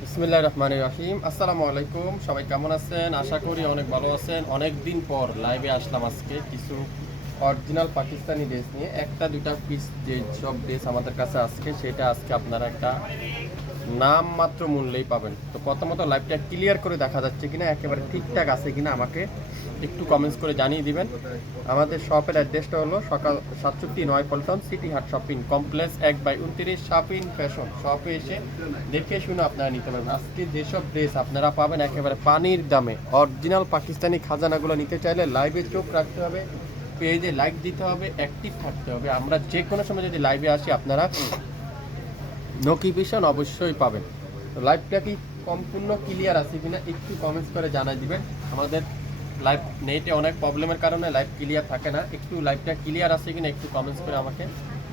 বিসমিল্লাহির রহমানির রহিম। আসসালামু আলাইকুম, সবাই কেমন আছেন? আশা করি অনেক ভালো আছেন। অনেক দিন পর লাইভে আসলাম আজকে কিছু অরিজিনাল পাকিস্তানি ড্রেস নিয়ে। একটা দুটা পিস যে সব ড্রেস আমাদের কাছে আজকে সেটা আজকে আপনারা একটা নাম মাত্র মূল্যেই পাবেন। তো প্রথমত লাইভটা ক্লিয়ার করে দেখা যাচ্ছে কিনা, একেবারে ঠিকঠাক আছে কিনা আমাকে একটু কমেন্টস করে জানিয়ে দিবেন। আমাদের শপের অ্যাড্রেসটা হলো সকাল 67 পল্টন সিটি হাট শপিং কমপ্লেক্স 1/29 শাপিন ফ্যাশন। শপে এসে দেখে শুনে আপনারা নিতে পারবেন। আজকে যেসব ড্রেস আপনারা পাবেন একেবারে পানির দামে, অরিজিনাল পাকিস্তানি খাজানাগুলো নিতে চাইলে লাইভে চোখ রাখতে হবে, পেজে লাইক দিতে হবে, অ্যাক্টিভ থাকতে হবে। আমরা যে কোনো সময় যদি লাইভে আসি আপনারা নোটিফিকেশন অবশ্যই পাবেন। তো লাইভটা কি সম্পূর্ণ ক্লিয়ার আছে কিনা একটু কমেন্টস করে জানাই দিবেন। আমাদের লাইভ নেটে অনেক প্রবলেমের কারণে লাইভ ক্লিয়ার থাকে না। একটু লাইভটা ক্লিয়ার আছে কিনা একটু কমেন্টস করে আমাকে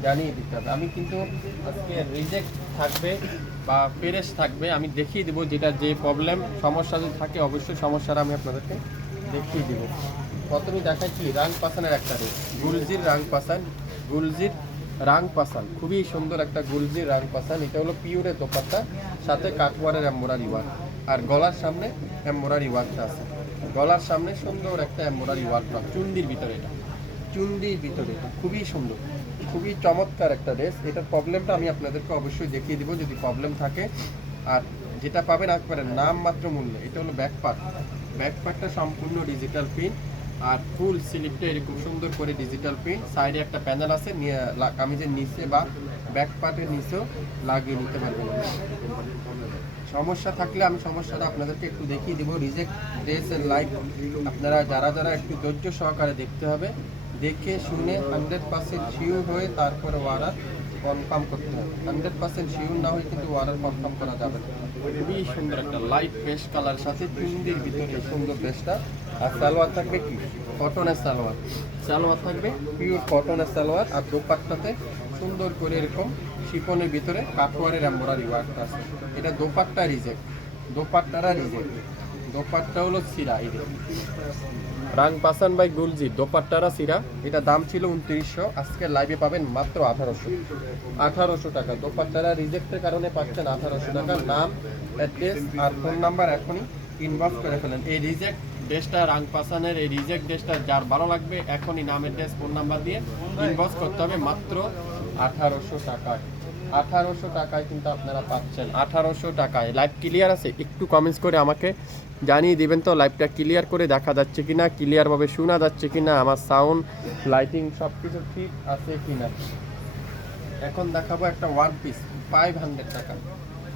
জানিয়ে দিতে হবে। আমি কিন্তু আজকে রিজেক্ট থাকবে বা পেরেস থাকবে, আমি দেখিয়ে দেবো যেটা যে প্রবলেম সমস্যা যদি থাকে অবশ্যই সমস্যাটা আমি আপনাদেরকে দেখিয়ে দেবো। প্রথমেই দেখাচ্ছি রাং পাসানের একটা রেস, গুলজির রাং পাসান, গুলজির রাং পাসান, খুবই সুন্দর একটা গুলজির রাং পাসান। এটা হলো পিওরের দোপাট্টা, সাথে কাটওয়ারের এমব্রয়ডারি ওয়ার্ক, আর গলার সামনে এমব্রয়ডারি ওয়ার্কটা আছে। গলার সামনে সুন্দর একটা এমব্রয়ডারি ওয়ার্ক করা, চুন্ডির ভিতরে এটা, চুন্ডির ভিতরে এটা খুবই সুন্দর, খুবই চমৎকার একটা ড্রেস। এটার প্রবলেমটা আমি আপনাদেরকে অবশ্যই দেখিয়ে দেবো যদি প্রবলেম থাকে। আর যেটা পাবেন একবারে নাম মাত্র মূল্যে। এটা হলো ব্যাক পার্ট, ব্যাক পার্টটা সম্পূর্ণ ডিজিটাল প্রিন্ট, আর ফুল স্লিপটা এরকম সুন্দর করে ডিজিটাল প্রিন্ট। সাইডে একটা প্যানেল আছে, কামিজের নিচে বা ব্যাক পার্টের নিচেও লাগিয়ে নিতে পারবেন। সমস্যা থাকলে আমি সমস্যাটা আপনাদেরকে একটু দেখিয়ে দেবো। রিজেক্ট ড্রেস এর লাইভ আপনারা যারা যারা একটু ধৈর্য সহকারে দেখতে হবে, দেখে শুনে 100% শিওর হয়ে তারপরে অর্ডার কনফার্ম করতে হবে। 100% শিওর না হয়ে কিন্তু অর্ডার কনফার্ম করা যাবে না। খুবই সুন্দর একটা লাইট পেস্ট কালার সাথে চুন্ডির ভিতরে সুন্দর ড্রেসটা। আর সালোয়ার থাকবে কি কটনের সালোয়ার, সালোয়ার থাকবে পিওর কটনের সালোয়ার। আর দোপাট্টাতে সুন্দর করে এরকম শিফনের ভিতরে কাঠওয়ারের এমব্রয়ডারি ওয়ার্কটা আছে। এটা দোপাট্টা রিজেক্ট, দোপাট্টারা রিজেক্ট, দোপাট্টা হলো সিরা। এই রাং পাসান বাই গুলজি দোপাট্টারা সিরা। এটা দাম ছিল 2900, আজকে লাইভে পাবেন মাত্র 1800 টাকা। দোপাট্টারা রিজেক্টের কারণে পাচ্ছেন 1800 টাকা। নাম, অ্যাড্রেস আর ফোন নাম্বার এখনই ইনবক্স করে ফেলেন। এই রিজেক্ট ড্রেসটা, রাং পাসানের এই রিজেক্ট ড্রেসটা যার ভালো লাগবে এখনই নাম, অ্যাড্রেস, ফোন নাম্বার দিয়ে ইনবক্স করতে হবে মাত্র 1800 টাকায়। 1800 টাকায় কিন্তু আপনারা পাচ্ছেন, 1800 টাকায়। লাইভ ক্লিয়ার আছে একটু কমেন্টস করে আমাকে জানিয়ে দিবেন তো লাইভটা ক্লিয়ার করে দেখা যাচ্ছে কিনা, ক্লিয়ারভাবে শোনা যাচ্ছে কিনা, আমার সাউন্ড লাইটিং সব কিছু ঠিক আছে কিনা। এখন দেখাবো একটা ওয়ান পিস 500 টাকা,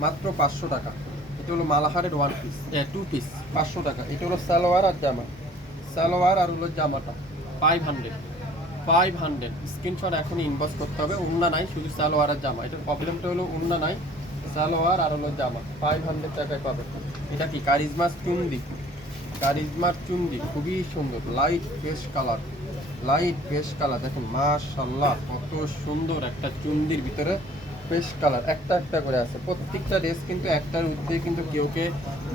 মাত্র 500 টাকা। এটা হলো মালাহারের ওয়ান পিস, টু পিস 500 টাকা। এটা হলো সালোয়ার আর জামা, সালোয়ার আর হলো জামাটা 500 স্ক্রিনশট এখনই ইনবক্স করতে হবে। উন্না নাই, শুধু সালোয়ার আর জামা। এটার প্রবলেমটা হলো উন্না নাই, সালোয়ার আর হলো জামা 500 টাকায় পাবে। এটা কি কারিজমার চুন্দি, কারিজমার চুন্দি খুবই সুন্দর, light paste colour, light paste colour. দেখুন মাশাআল্লাহ কত সুন্দর একটা চুন্দির ভিতরে পেস্ট কালার, একটা একটা করে আছে। প্রত্যেকটা ড্রেস কিন্তু একটার ঊর্ধ্বে কিন্তু কেউকে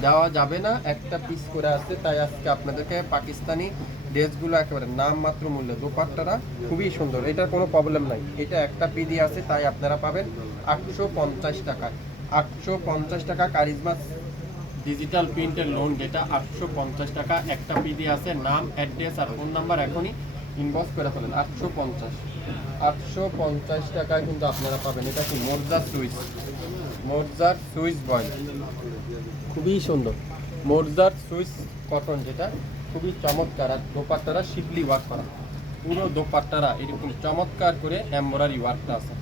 দেওয়া যাবে না, একটা পিস করে আছে। তাই আজকে আপনাদেরকে পাকিস্তানি ড্রেসগুলো একেবারে নাম মাত্র মূল্যে। দোপাট্টাটা খুবই সুন্দর, এটার কোনো প্রবলেম নাই। এটা একটা পিডি আছে তাই আপনারা পাবেন 850 টাকায়। 850 টাকা কারিজমা ডিজিটাল প্রিন্টের লোন, যেটা 850 টাকা একটা পিডি আছে। নাম, অ্যাড্রেস আর ফোন নাম্বার এখনই ইনবক্স করে ফেলেন। 850 টাকায় কিন্তু আপনারা পাবেন। এটা কি মোরজার সুইচ, মোরজার সুইচ বয়, খুবই সুন্দর মোরজার সুইচ কটন, যেটা খুবই চমৎকার। আর দোপাট্টারা শিবলি ওয়ার্ক করা, পুরো দোপাট্টারা এরকম চমৎকার করে এমব্রয়ডারি ওয়ার্কটা আছে,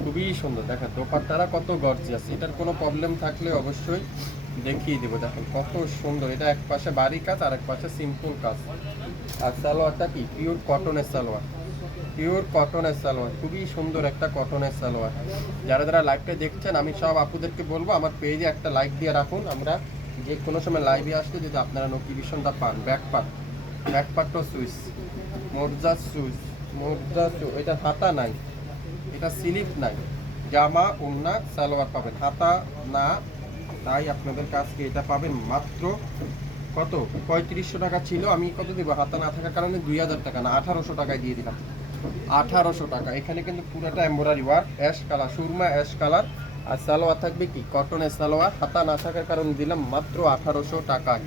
খুবই সুন্দর। দেখেন দোপাট্টারা কত গর্জিয়াস, এটার কোনো প্রবলেম থাকলে অবশ্যই দেখিয়ে দেবো। দেখেন কত সুন্দর, এটা এক পাশে বাড়ি কাজ আর এক পাশে সিম্পল কাজ। আর সালোয়ারটা কি পিওর কটনের সালোয়ার, পিওর কটনের সালোয়ার, খুবই সুন্দর একটা কটনের সালোয়ার। যারা যারা লাইভটা দেখছেন আমি সব আপুদেরকে বলবো আমার পেজে একটা লাইক দিয়ে রাখুন। আমরা যে কোনো সময় লাইভে আসলে যদি আপনারা নোটিফিকেশনটা পান। ব্যাক পার্ট, ব্যাক পার্টও সুইচ, মোরজার সুইচ, মোরজার, এটা হাতা নাই, এটা স্লিপ নাই, জামা ওড়না সালোয়ার পাবেন, হাতা না। তাই আপনাদের কাছে এটা পাবেন মাত্র কত 3500 টাকা ছিল, আমি কত দিব হাতা না থাকার কারণে 2000 টাকা না 1800 টাকায় দিয়ে দিলাম। 1800 টাকা। এখানে কিন্তু পুরোটা এমব্রয়ডারি ওয়ার্ক, অ্যাশ কালার, সুরমা অ্যাশ কালার আর সালোয়ার থাকবে কি কটনের সালোয়ার, হাতা না থাকার কারণে দিলাম মাত্র 1800 টাকায়।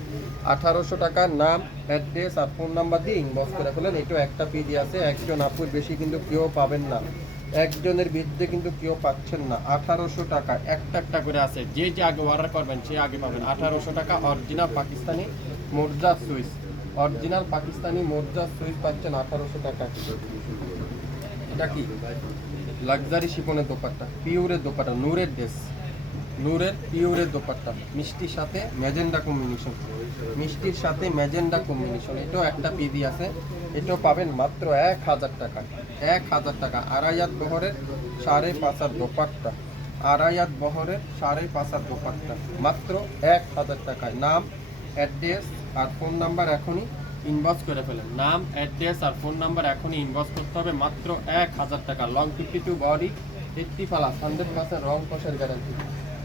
1800 টাকার নাম, অ্যাড্রেস আর ফোন নাম্বার দিয়ে ইনবক্স করে ফেলেন। এটাও একটা পিডি আছে, একজন আপুর বেশি কিন্তু কেউ পাবেন না, একজনের বিরুদ্ধে কিন্তু কেউ পাচ্ছেন না। 1800 টাকা একটা একটা করে আছে, যে যে আগে অর্ডার করবেন সে আগে পাবেন। 1800 টাকা অরিজিনাল পাকিস্তানি মোর্জা সুইচ, অরিজিনাল পাকিস্তানি মোর্জা সুইচ পাচ্ছেন 1800 টাকা। এটা কি লাক্সারি শিপনের দোপাট্টা, পিওরের দোপাট্টা, নূরের ড্রেস, নূরের পিওরের দোপাট্টা, মিষ্টির সাথে ম্যাজেন্ডা কম্বিনেশন, মিষ্টির সাথে ম্যাজেন্ডা কম্বিনেশন। এটাও একটা পিডি আছে, এটাও পাবেন মাত্র 1000 টাকা। 1000 টাকা। আড়াইয়াত বহরের 5.5 দোপাট্টা, আড়াইয়াত বহরের 5.5 দোপাট্টা মাত্র 1000 টাকায়। নাম, অ্যাড্রেস আর ফোন নাম্বার এখনই ইনবক্স করে ফেলেন। নাম, অ্যাড্রেস আর ফোন নাম্বার এখনই ইনবক্স করতে হবে, মাত্র 1000 টাকা। লং 52 বডি 80 প্লাস, 100% রং কষের গ্যারান্টি,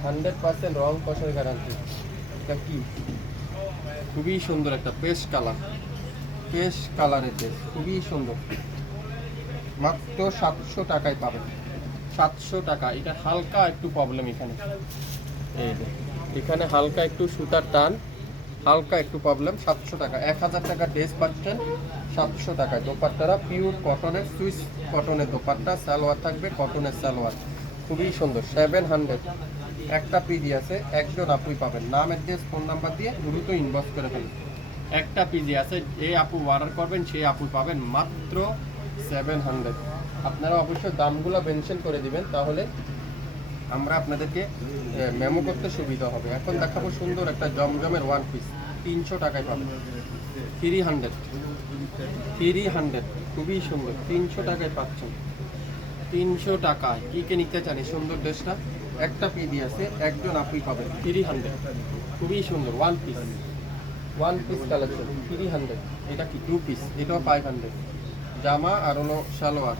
100% রং কষের গ্যারান্টি। এটা কি খুবই সুন্দর একটা পেস্ট কালার, পেস্ট কালারের ড্রেস, খুবই সুন্দর, মাত্র 700 টাকায় পাবেন। 700 টাকা। এটা হালকা একটু প্রবলেম এখানে, এই যে এখানে হালকা একটু সুতার টান, হালকা একটু প্রবলেম। 700 টাকা। 1000 টাকা ড্রেস পাচ্ছেন 700 টাকায়। দোপাট্টারা পিওর কটনের, সুইস কটনের দোপাট্টা, সালোয়ার থাকবে কটনের সালোয়ার, খুবই সুন্দর। 700 একটা পিজি আছে, একজন আপুই পাবেন। নাম, অ্যাড্রেস, ফোন নাম্বার দিয়ে দ্রুত ইনবক্স করে ফেলুন। একটা পিজি আছে, যে আপু অর্ডার করবেন সেই আপু পাবেন মাত্র 700। আপনারা অবশ্যই দামগুলো মেনশন করে দিবেন, তাহলে আমরা আপনাদেরকে মেমো করতে সুবিধা হবে। এখন দেখাবো সুন্দর একটা জমজমের ওয়ান পিস, 300 টাকায় পাবেন। 300, 300, খুবই সুন্দর, 300 টাকায় পাচ্ছেন। 300 টাকায় কি কে নিতে চান এই সুন্দর ড্রেসটা? একটা পিডি আছে, একজন আপুই পাবেন। 300, খুবই সুন্দর one piece, one piece collection 300। এটা কি টু পিস, এটাও 500। জামা আর হলো সালোয়ার,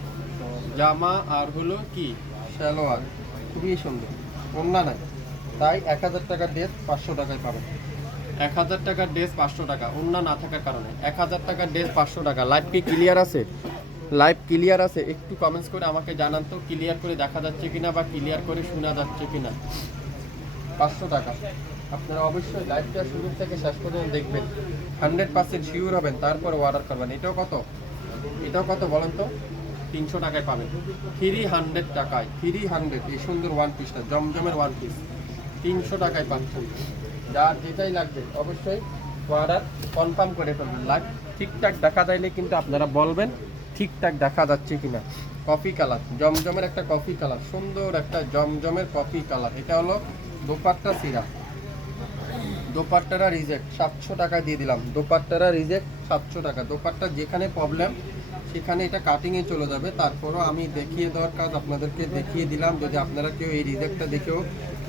জামা আর হলো কি সালোয়ার, খুবই সুন্দর, ওন্না নাই। তাই 1000 টাকার ড্রেস 500 টাকায় পাবেন। 1000 টাকার ড্রেস 500 টাকা, ওন্না না থাকার কারণে। 1000 টাকার ড্রেস 500 টাকা। লাইভ কি ক্লিয়ার আছে? লাইভ ক্লিয়ার আছে? একটু কমেন্টস করে আমাকে জানান তো, ক্লিয়ার করে দেখা যাচ্ছে কিনা বা ক্লিয়ার করে শোনা যাচ্ছে কিনা। 500 টাকা। আপনারা অবশ্যই লাইভটা শুরু থেকে শেষ পর্যন্ত দেখবেন, 100% শিওর হবেন, তারপর অর্ডার করবেন। এটাও কত, এটাও কত বলেন তো? 300 টাকায় পাবেন। 300 টাকায়, 300 এই সুন্দর ওয়ান পিসটা, জমজমের ওয়ান পিস 300 টাকায় পাচ্ছেন। যার যেটাই লাগবে অবশ্যই অর্ডার কনফার্ম করে ফেলবেন। লাইভ ঠিকঠাক দেখা যাইলে কিন্তু আপনারা বলবেন ঠিকঠাক দেখা যাচ্ছে কিনা। কফি কালার, জমজমের একটা কফি কালার, সুন্দর একটা জমজমের কফি কালার। এটা হলো দোপাট্টা সিরা, দোপাট্টারা রিজেক্ট, 700 টাকা দিয়ে দিলাম। দোপাট্টারা রিজেক্ট 700 টাকা। দোপাট্টা যেখানে প্রবলেম সেখানে এটা কাটিংয়ে চলে যাবে, তারপরও আমি দেখিয়ে দেওয়ার কাজ আপনাদেরকে দেখিয়ে দিলাম। যদি আপনারা কেউ এই রিজেক্টটা দেখেও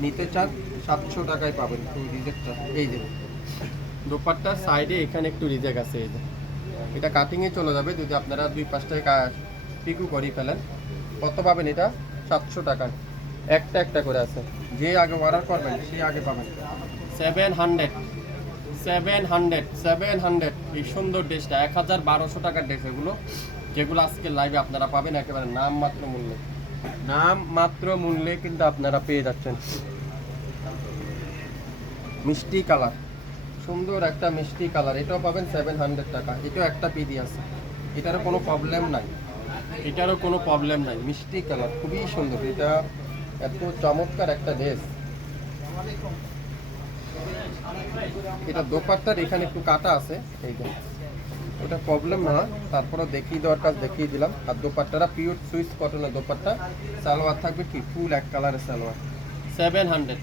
নিতে চান 700 টাকায় পাবেন এই রিজেক্টটা। এই যে দোপাট্টার সাইডে এখানে একটু রিজেক্ট আছে, এই যে এটা কাটিংয়ে চলে যাবে। যদি আপনারা 2-5টায় পিকু করিয়ে ফেলেন, কত পাবেন এটা? 700 টাকায়। একটা একটা করে আছে, যে আগে অর্ডার করবেন সে আগে পাবেন। 700, 700, 700 এই সুন্দর ড্রেসটা। 1200 টাকার ড্রেস এগুলো, যেগুলো আজকে লাইভে আপনারা পাবেন একেবারে নাম মাত্র মূল্যে, নাম মাত্র মূল্যে কিন্তু আপনারা পেয়ে যাচ্ছেন। মিষ্টি কালার, সুন্দর একটা মিষ্টি কালার, এটাও পাবেন 700 টাকা। এটাও একটা পিডি আছে, এটারও কোনো প্রবলেম নাই, এটারও কোনো প্রবলেম নাই। মিষ্টি কালার, খুবই সুন্দর। এটা এত চমৎকার একটা ড্রেস। এটা দোপাট্টার এখানে একটু কাটা আছে, এই যে ওটা প্রবলেম না, তারপরে দেখিয়ে দেওয়ার কাজ দেখিয়ে দিলাম। আর দোপাট্টারা পিওর সুইস কটনের দোপাট্টা, সালোয়ার থাকবে কি ফুল এক কালারের সালোয়ার। 700,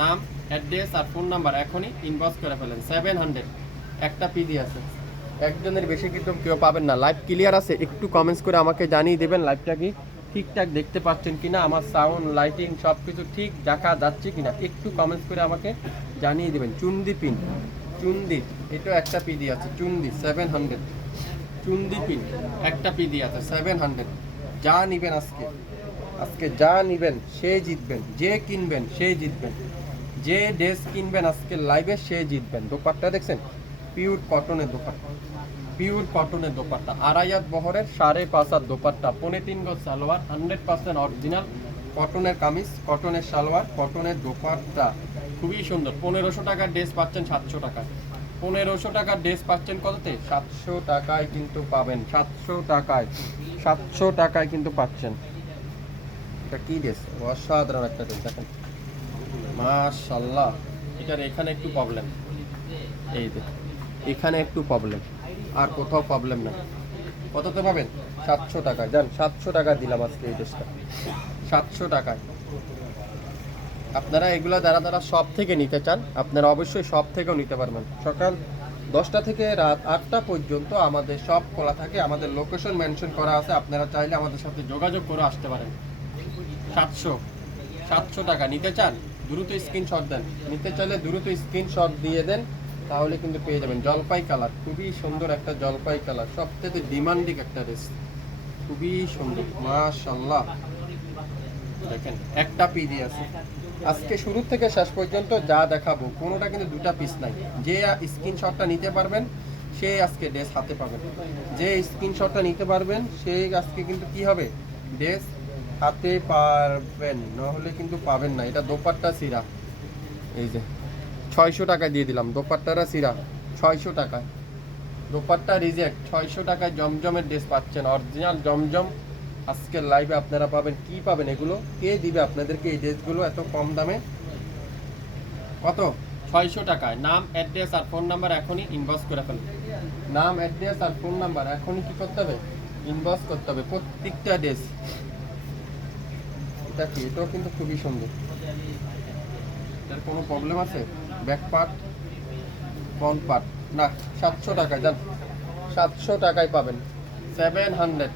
নাম, অ্যাড্রেস আর ফোন নাম্বার এখনই ইনবক্স করে ফেলেন। 700 একটা পিডি আছে, একজনের বেশি কিন্তু কেউ পাবেন না। লাইভ ক্লিয়ার আছে? একটু কমেন্টস করে আমাকে জানিয়ে দেবেন লাইভটা কি ঠিকঠাক দেখতে পাচ্ছেন কিনা, আমার সাউন্ড লাইটিং সব কিছু ঠিক দেখা যাচ্ছে কিনা, একটু কমেন্টস করে আমাকে জানিয়ে দেবেন। চুন্দি পিন, চুন্দি, এটাও একটা পিডি আছে। চুন্দি 700, চুন্দি পিন একটা পিডি আছে 700। যা নিবেন আজকে, আজকে যা নিবেন সে জিতবেন, যে কিনবেন সে জিতবেন, যে ড্রেস কিনবেন আজকে লাইভে সে জিতবেন। দোপাট্টা দেখছেন, পিওর কটনের দোপাট্টা, পিওর কটনের দোপাট্টা, আড়াইয়াত বহরের 5.5 দোপাট্টা, 3.5 গজ সালোয়ার, 100% অরিজিনাল কটনের কামিজ, কটনের সালোয়ার, কটনের দোপাট্টা, খুবই সুন্দর। 1500 টাকার ড্রেস পাচ্ছেন 700 টাকায়। 1500 টাকার ড্রেস পাচ্ছেন কততে? 700 টাকায় কিন্তু পাবেন, 700 টাকায়, 700 টাকায় কিন্তু পাচ্ছেন। এটা কি ড্রেস? অসাধারণ একটা ড্রেস, দেখেন মাশাআল্লাহ। এটার এখানে একটু প্রবলেম, এই যে এখানে একটু প্রবলেম, আর কোথাও প্রবলেম না। কততে পাবেন? 700 টাকায়। যান, 700 টাকা দিলাম আজকে এই ড্রেসটা, 700 টাকায়। আপনারা এগুলো যারা শপ থেকে নিতে চান, আপনারা অবশ্যই শপ থেকেও নিতে পারবেন। সকাল 10টা থেকে রাত 8টা পর্যন্ত আমাদের শপ খোলা থাকে। আমাদের লোকেশন মেনশন করা আছে, আপনারা চাইলে আমাদের সাথে যোগাযোগ করে আসতে পারেন। 700 টাকা। নিতে চান দ্রুত স্ক্রিনশট দেন, নিতে চাইলে দ্রুত স্ক্রিনশট দিয়ে দেন, তাহলে কিন্তু পেয়ে যাবেন। জলপাই কালার, খুবই সুন্দর একটা জলপাই কালার, সবথেকে ডিমান্ডিং একটা ড্রেস, খুবই সুন্দর মাশাআল্লাহ। দেখেন একটা পিস আছে আজকে শুরু থেকে শেষ পর্যন্ত যা দেখাবো কোনোটা কিন্তু দুটা পিস নাই। যে স্ক্রিনশটটা নিতে পারবেন সে আজকে ড্রেস হাতে পাবেন, যে স্ক্রিনশটটা নিতে পারবেন সে আজকে কিন্তু কি হবে, ড্রেস হাতে পারবেন, নাহলে কিন্তু পাবেন না। এটা দোপাট্টা সিরা, এই যে 600 টাকায় দিয়ে দিলাম। দোপাট্টারা সিরা 600 টাকায়, দোপাট্টা রিজেক্ট 600 টাকায় জমজমের ড্রেস পাচ্ছেন, অরিজিনাল জমজম। আজকের লাইভে আপনারা পাবেন, কি পাবেন এগুলো, কে দিবে আপনাদেরকে এই ড্রেসগুলো এত কম দামে? কত? 600 টাকায়। নাম, অ্যাড্রেস আর ফোন নাম্বার এখনই ইনবক্স করে ফেলুন। নাম, অ্যাড্রেস আর ফোন নাম্বার এখনই কি করতে হবে? ইনবক্স করতে হবে প্রত্যেকটা ড্রেস। এটা কি? এটাও কিন্তু খুবই সুন্দর। এটার কোনো প্রবলেম আছে? ব্যাক পার্ট, ফ্রন্ট পার্ট না। 700 টাকায় যান, 700 টাকায় পাবেন। 700।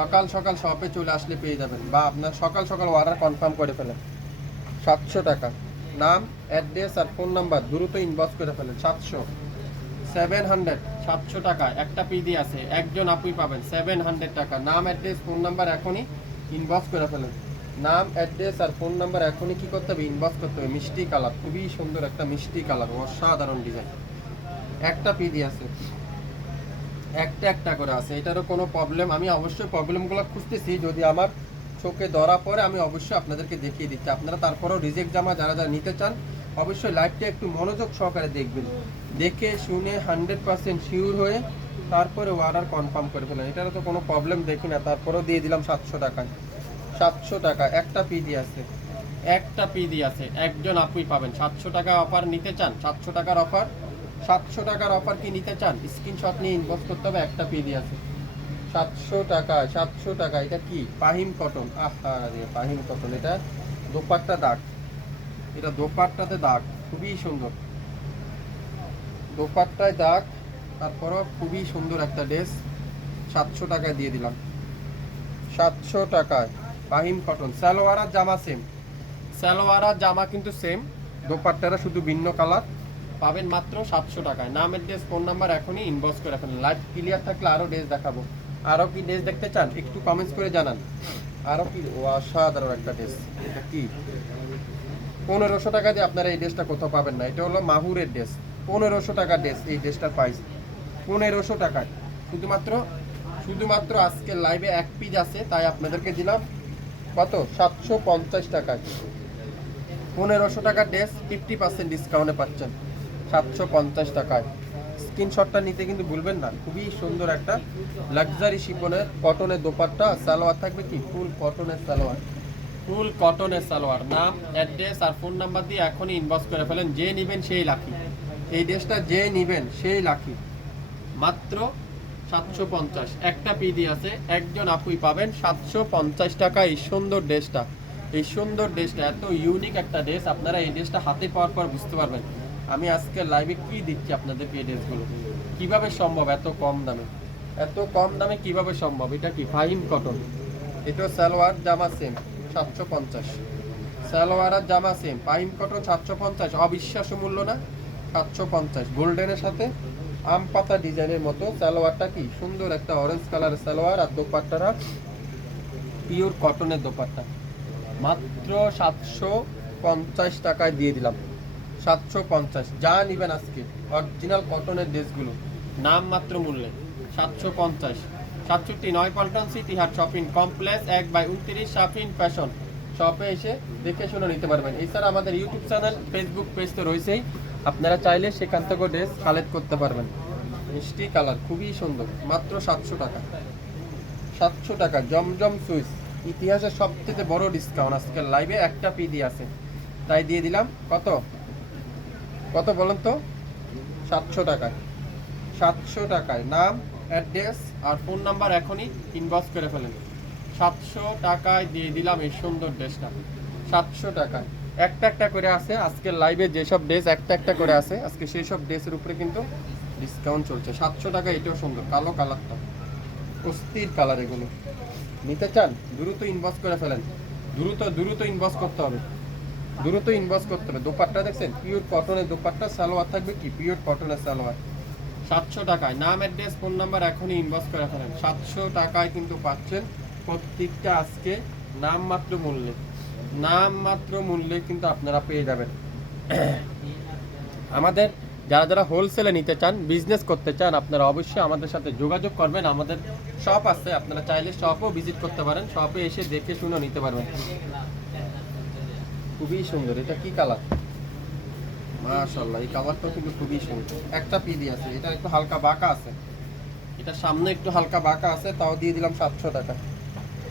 সকাল সকাল শপে চলে আসলে পেয়ে যাবেন, বা আপনার সকাল সকাল অর্ডার কনফার্ম করে ফেলেন। 700 টাকা। নাম, অ্যাড্রেস আর ফোন নাম্বার দ্রুত ইনবক্স করে ফেলেন। 700 700 টাকা একটা পিডি আছে, একজন আপুই পাবেন। 700 টাকা। নাম, অ্যাড্রেস, ফোন নাম্বার এখনই ইনবক্স করে ফেলেন। নাম, অ্যাড্রেস আর ফোন নাম্বার এখনই কি করতে হবে? ইনবক্স করতে হবে। মিষ্টি কালার, খুবই সুন্দর একটা মিষ্টি কালার, অসাধারণ ডিজাইন। একটা পিডি আছে, একটা করে আছে, এটারও কোনো প্রবলেম, আমি অবশ্যই প্রবলেমগুলো খুঁজতেছি, যদি আমার চোখে ধরা পড়ে আমি অবশ্যই আপনাদেরকে দেখিয়ে দিচ্ছি। আপনারা তারপরেও রিজেক্ট জামা যারা নিতে চান অবশ্যই লাইভটা একটু মনোযোগ সহকারে দেখবেন, দেখে শুনে 100% শিওর হয়ে তারপরে অর্ডার কনফার্ম করে ফেলেন। এটারও তো কোনো প্রবলেম দেখি না, তারপরেও দিয়ে দিলাম 700 টাকায়। 700 টাকা একটা পিডি আছে, একটা পিডি আছে, একজন আপুই পাবেন। 700 টাকা অফার নিতে চান? 700 টাকার অফার, 700 টাকার অফার কি নিতে চান? স্ক্রিনশট নিয়ে ইনবক্স করতে হবে। একটা পিডি আছে 700 টাকা, 700 টাকা। এটা কি? পাহিম কটন। আরে পাহিম কটন, এটা দোপাট্টা দাগ, এটা দোপাট্টাতে দাগ, খুবই সুন্দর দোপাট্টায় দাগ, তারপরও খুবই সুন্দর একটা ড্রেস। 700 টাকায় দিয়ে দিলাম, 700 টাকায় পাহিম কটন। সালোয়ার আর জামা সেম, সালোয়ার আর জামা কিন্তু সেম, দোপাট্টারা শুধু ভিন্ন কালার, পাবেন মাত্র 700 টাকায়। নাম, অ্যাড্রেস, ফোন নাম্বার এখনই ইনবক্স করে ফেলেন। লাইভ ক্লিয়ার থাকলে আরও ড্রেস দেখাবো। আরও কি ড্রেস দেখতে চান একটু কমেন্টস করে জানান। আরও কি? অসাধারণ একটা ড্রেস। এটা কি? 1500 টাকা দিয়ে আপনারা এই ড্রেসটা কোথাও পাবেন না। এটা হলো মাহুরের ড্রেস, 1500 টাকার ড্রেস। এই ড্রেসটার প্রাইস 1500 টাকায়। শুধুমাত্র আজকের লাইভে এক পিস আছে, তাই আপনাদেরকে দিলাম কত? 750 টাকায়। 1500 টাকার ড্রেস 50% ডিসকাউন্টে পাচ্ছেন 750 টাকায়। স্ক্রিনশটটা নিতে কিন্তু ভুলবেন না। খুবই সুন্দর একটা লাক্সারি শিফনের কটনের দোপাট্টা, সালোয়ার থাকবে কি ফুল কটনের সালোয়ার, ফুল কটনের সালোয়ার। নাম, অ্যাড্রেস আর ফোন নাম্বার দিয়ে এখনই ইনবক্স করে ফেলেন। যে নেবেন সেই লাকি, এই ড্রেসটা যে নেবেন সেই লাকি। মাত্র 750, একটা পিডি আছে, একজন আপুই পাবেন। 750 টাকা এই সুন্দর ড্রেসটা, এই সুন্দর ড্রেসটা এত ইউনিক একটা ড্রেস। আপনারা এই ড্রেসটা হাতে পাওয়ার পর বুঝতে পারবেন আমি আজকে লাইভে কি দিচ্ছি আপনাদেরকে। এই ড্রেসগুলো কিভাবে সম্ভব এত কম দামে, এত কম দামে কিভাবে সম্ভব? এটা কি? ফাহিম কটন। এটা সালোয়ার জামা সেম 750, সালোয়ার আর জামা সেম, ফাহিম কটন 750। অবিশ্বাস্য মূল্য না? 750 গোল্ডেনের সাথে আম পাতা ডিজাইনের মতো। সালোয়ারটা কি সুন্দর একটা অরেঞ্জ কালারের সালোয়ার, আর দোপাট্টারা পিওর কটনের দোপাট্টা। মাত্র 750 টাকায় দিয়ে দিলাম, 750। যা নিবেন আজকে অরিজিনাল কটনের ড্রেসগুলো নাম মাত্র মূল্যে 750। 67 9 পল্টন সিটি হাট শপিং কমপ্লেক্স 1/29 শাফিন ফ্যাশন, শপে এসে দেখে শুনে নিতে পারবেন। এছাড়া আমাদের ইউটিউব চ্যানেল, ফেসবুক পেজ তো রয়েছেই, আপনারা চাইলে সেখান থেকেও ড্রেস কালেক্ট করতে পারবেন। মিষ্টি কালার, খুবই সুন্দর, মাত্র 700 টাকা। 700 টাকা জমজম সুইচ, ইতিহাসের সবথেকে বড় ডিসকাউন্ট আজকের লাইভে একটা পিডি আছে, তাই দিয়ে দিলাম। কত কত বলেন তো? 700 টাকায়। 700 টাকায় নাম, অ্যাড্রেস আর ফোন নাম্বার এখনই ইনবক্স করে ফেলেন। 700 টাকায় দিয়ে দিলাম এই সুন্দর ড্রেসটা। 700 টাকায় একটা একটা করে আছে আজকের লাইভে, যেসব ড্রেস একটা একটা করে আছে আজকে সেই সব ড্রেসের উপরে কিন্তু ডিসকাউন্ট চলছে। 700 টাকা। এটাও সুন্দর, কালো কালারটা, অস্থির কালার। এগুলো নিতে চান দ্রুত ইনবক্স করে ফেলেন। দ্রুত ইনবক্স করতে হবে, দ্রুত ইনবক্স করতে হবে। দোপাট্টা দেখছেন, পিওর কটনের দোপাট্টা, সালোয়ার থাকবে কি পিওর কটনের সালোয়ার। 700 টাকায় নাম, অ্যাড্রেস, ফোন নাম্বার এখনই ইনবক্স করে ফেলেন। 700 টাকায় কিন্তু পাচ্ছেন প্রত্যেকটা আজকে নামমাত্র মূল্যে, নামমাত্র মূল্যে কিন্তু আপনারা পেয়ে যাবেন। আমাদের যারা যারা হোলসেলে নিতে চান, বিজনেস করতে চান, আপনারা অবশ্যই আমাদের সাথে যোগাযোগ করবেন। আমাদের শপ আছে, আপনারা চাইলে শপও ভিজিট করতে পারেন, শপে এসে দেখে শুনে নিতে পারবেন। খুবই সুন্দর। এটা কি কালার? মাশাআল্লাহ, এই কালারটা কিন্তু খুবই সুন্দর। একটা পিডি আছে, এটা একটু হালকা বাঁকা আছে, এটা সামনে একটু হালকা বাঁকা আছে, তাও দিয়ে দিলাম 700 টাকা।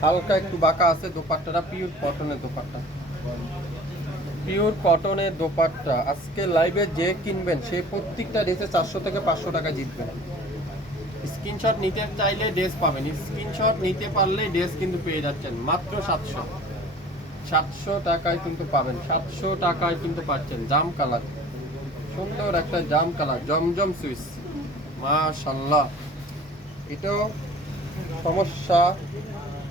হালকা একটু বাঁকা আছে, দোপাট্টাটা পিওর কটনের দোপাট্টা, পিওর কটনের দোপাট্টা। আজকে লাইভে যে কিনবেন সে প্রত্যেকটা ড্রেসে 400 থেকে 500 টাকা জিতবেন। স্ক্রিনশট নিতে চাইলে ড্রেস পাবেন, স্ক্রিনশট নিতে পারলে ড্রেস কিন্তু পেয়ে যাচ্ছেন মাত্র 700 টাকায় কিন্তু পাবেন। 700 টাকায় কিন্তু পাচ্ছেন জাম কালার, সুন্দর একটা জাম কালার, জমজম সুইচ, মাশাআল্লাহ। এটাও সমস্যা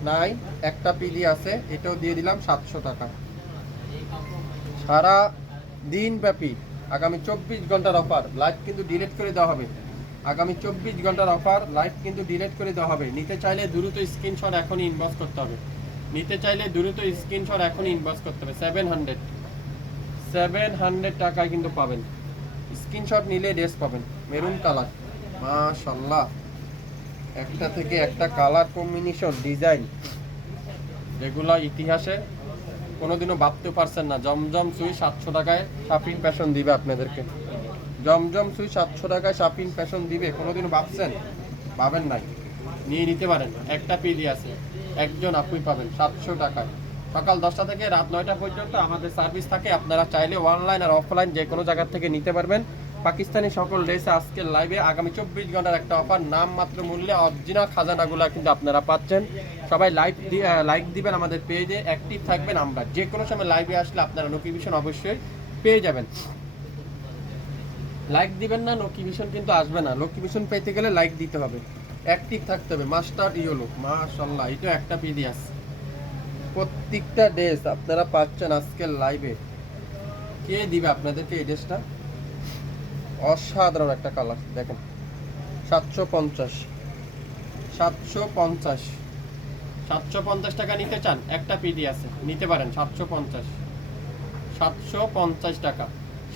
নাই, একটা পিডি আছে, এটাও দিয়ে দিলাম 700 টাকা। সারা দিন ব্যাপী আগামী 24 ঘন্টার অফার, লাইভ কিন্তু ডিলিট করে দেওয়া হবে। আগামী 24 ঘন্টার অফার, লাইভ কিন্তু ডিলিট করে দেওয়া হবে। নিতে চাইলে দ্রুত স্ক্রিনশট এখনই ইনবক্স করতে হবে, নিতে চাইলে দ্রুত স্ক্রিনশট এখনই ইনবক্স করতে হবে। 700 টাকায় কিন্তু পাবেন, স্ক্রিনশট নিলে ড্রেস পাবেন। মেরুন কালার, মাশাআল্লাহ, একটা থেকে একটা কালার কম্বিনেশন, ডিজাইন যেগুলো ইতিহাসে কোনোদিনও ভাবতে পারছেন না। জমজম সুই 700 টাকায় শাপিং ফ্যাশন দিবে আপনাদেরকে। জমজম সুই 700 টাকায় শাপিং ফ্যাশন দিবে, কোনোদিনও ভাবছেন? পাবেন নাই, নিয়ে নিতে পারেন। একটা পিডি আছে, একজন আপুই পাবেন 700 টাকায়। সকাল 10টা থেকে রাত 9টা পর্যন্ত আমাদের সার্ভিস থাকে। আপনারা চাইলে অনলাইন আর অফলাইন যে কোনো জায়গা থেকে নিতে পারবেন। পাকিস্তানি সকল ড্রেসে আজকের লাইভে আগামী 24 ঘন্টার একটা অফার, নাম মাত্র মূল্যে অরিজিনাল খাজানাগুলো কিন্তু আপনারা পাচ্ছেন। সবাই লাইক দিবেন, আমাদের পেজে অ্যাক্টিভ থাকবেন। আমরা যে কোনো সময় লাইভে আসলে আপনারা নোটিফিকেশন অবশ্যই পেয়ে যাবেন। লাইক দিবেন না, নোটিফিকেশন কিন্তু আসবে না। নোটিফিকেশন পেতে গেলে লাইক দিতে হবে, অ্যাক্টিভ থাকতে হবে। মাস্টার ইয়েলো, মাশাআল্লাহ, এটা একটা পিডি আছে। প্রত্যেকটা ড্রেস আপনারা পাচ্ছেন আজকের লাইভে। কে দিবে আপনাদেরকে এই ড্রেসটা? অসাধারণ একটা কালার, দেখেন। 750 টাকা নিতে চান, একটা পিডি আছে, নিতে পারেন। 750 টাকা,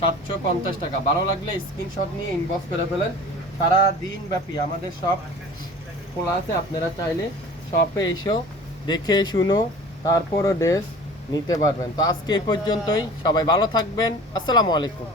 750 টাকা। ভালো লাগলে স্ক্রিনশট নিয়ে ইনবক্স করে ফেলেন। সারা দিন ব্যাপী আমাদের শপ খোলা আছে, আপনারা চাইলে শপে এসেও দেখে শুনো তারপরও ড্রেস নিতে পারবেন। তো আজকে এই পর্যন্তই, সবাই ভালো থাকবেন। আসসালামু আলাইকুম।